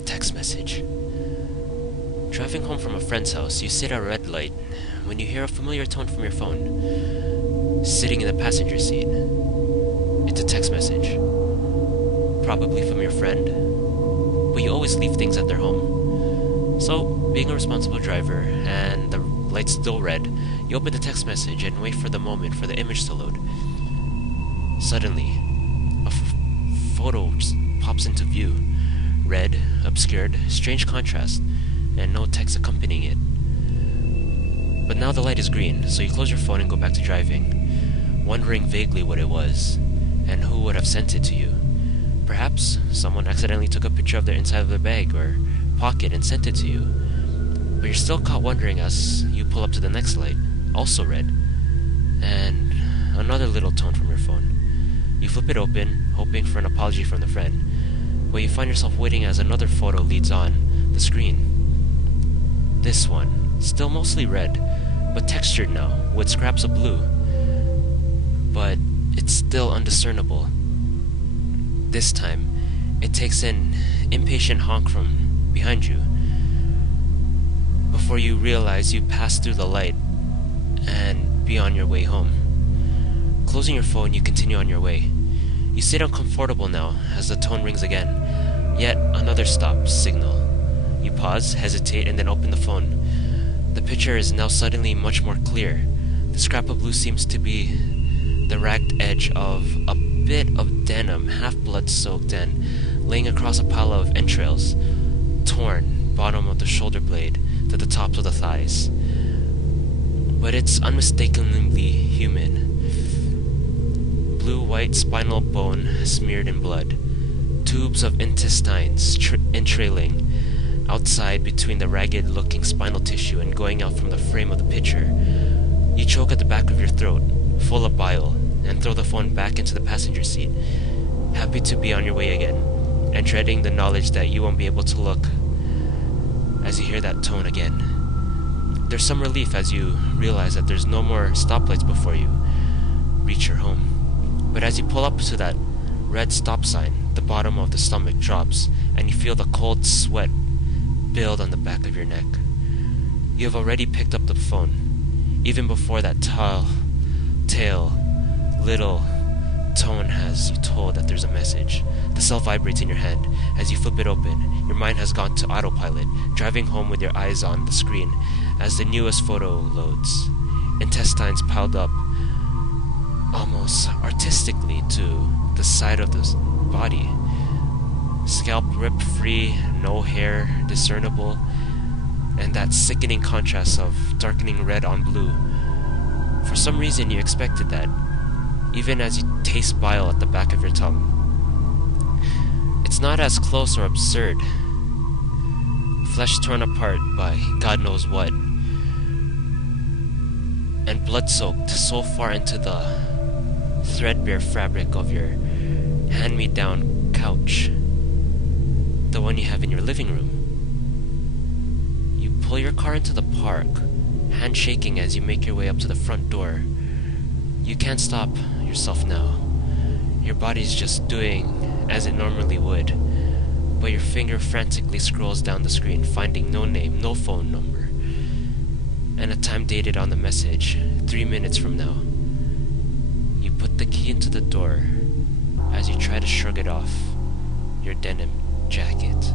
The text message. Driving home from a friend's house, you sit at a red light when you hear a familiar tone from your phone. Sitting in the passenger seat. It's a text message. Probably from your friend. But you always leave things at their home. So, being a responsible driver and the light's still red, you open the text message and wait for the moment for the image to load. Suddenly, a photo pops into view. Red, obscured, strange contrast, and no text accompanying it. But now the light is green, so you close your phone and go back to driving, wondering vaguely what it was, and who would have sent it to you. Perhaps someone accidentally took a picture of their inside of their bag or pocket and sent it to you. But you're still caught wondering as you pull up to the next light, also red, and another little tone from your phone. You flip it open, hoping for an apology from the friend, but you find yourself waiting as another photo leads on the screen. This one, still mostly red, but textured now, with scraps of blue. But it's still undiscernible. This time, it takes an impatient honk from behind you, before you realize you passed through the light and be on your way home. Closing your phone, you continue on your way. You sit uncomfortable now as the tone rings again. Yet another stop signal. You pause, hesitate, and then open the phone. The picture is now suddenly much more clear. The scrap of blue seems to be the ragged edge of a bit of denim, half blood-soaked and laying across a pile of entrails, torn bottom of the shoulder blade to the tops of the thighs. But it's unmistakably human. Blue-white spinal bone smeared in blood. Tubes of intestines entrailing outside between the ragged-looking spinal tissue and going out from the frame of the picture. You choke at the back of your throat, full of bile, and throw the phone back into the passenger seat, happy to be on your way again, and dreading the knowledge that you won't be able to look as you hear that tone again. There's some relief as you realize that there's no more stoplights before you reach your home. But as you pull up to that red stop sign, the bottom of the stomach drops, and you feel the cold sweat build on the back of your neck. You have already picked up the phone, even before that tail, little tone has you told that there's a message. The cell vibrates in your hand. As you flip it open, your mind has gone to autopilot, driving home with your eyes on the screen as the newest photo loads. Intestines piled up almost artistically to the side of the body. Scalp ripped free, no hair discernible, and that sickening contrast of darkening red on blue. For some reason you expected that, even as you taste bile at the back of your tongue. It's not as close or absurd. Flesh torn apart by God knows what, and blood-soaked so far into the threadbare fabric of your hand-me-down couch, the one you have in your living room. You pull your car into the park, hand shaking as you make your way up to the front door. You can't stop yourself now. Your body's just doing as it normally would, but your finger frantically scrolls down the screen, finding no name, no phone number, and a time dated on the message, 3 minutes from now. You put the key into the door as you try to shrug it off, your denim jacket.